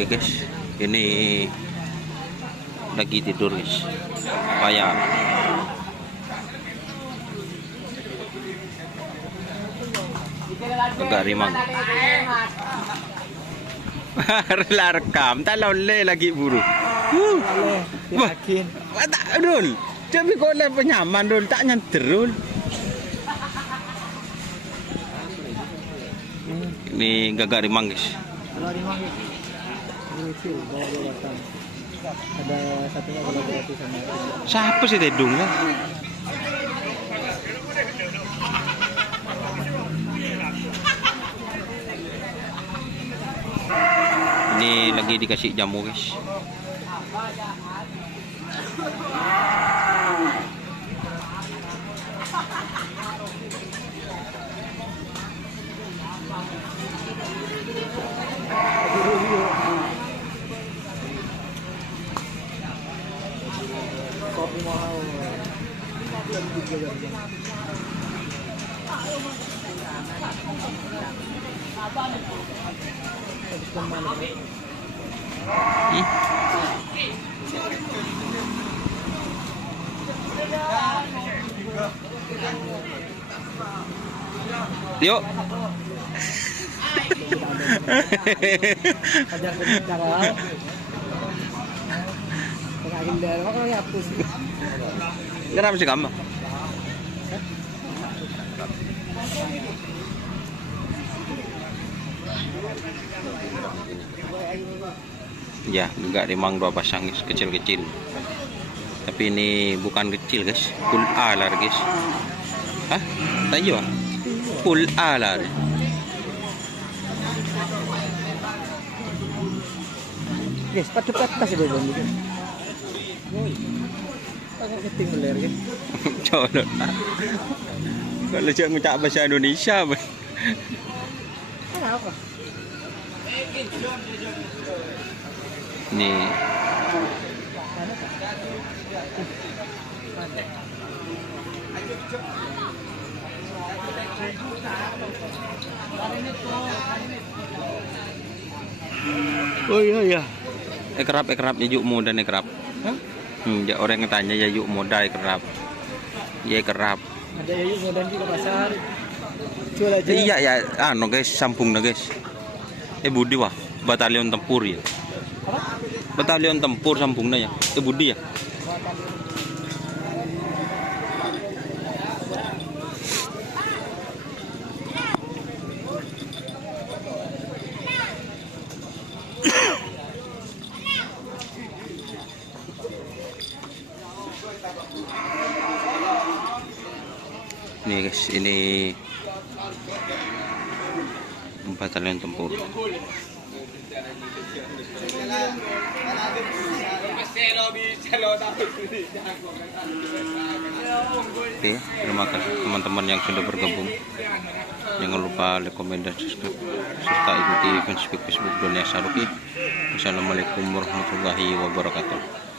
Oke guys, ini lagi tidur guys. Payah. Agak rimang. Rela rekam, tak loleh lagi buru. Yakin. Tak dul. Tapi kau le penyaman dul, tak nyanterul. Ini gagak rimang guys. Kalau rimang lucu, bawa batang. Ada satunya kalau berarti sama. Siapa sih tedung lah? Ini lagi dikasih jamu guys. Kopi mahal. Yuk. Ajar kalau. Pengakin dari mana kalau hapus. Kenapa sih kamu? Ya, enggak rimang dua pasang guys, kecil-kecil. Tapi ini bukan kecil guys, full alar guys. Hah? Tayo ah? Full alar. Guys, cepat kasih belum gitu. Pakai keting beler guys. Colok. Kalau cak ngucap bahasa Indonesia, Kenapa? nih. Oh iya. Ekrab ya yuk dan ekrab. Hah? Ya orang yang tanya ya yuk moda ekrab. Ya ekrab. Ada yayu modan di pasar. Jual aja. Iya ya, anu guys, sambung na guys. Budi wah, batalion tempur ya. Apa? Batalion tempur sambung na ya. Budi ya. Nih guys, ini batalion tempur. Oke, terima kasih teman-teman yang sudah bergabung. Jangan lupa like, komen, dan subscribe serta ikuti Facebook Donia Saruki. Wassalamualaikum warahmatullahi wabarakatuh.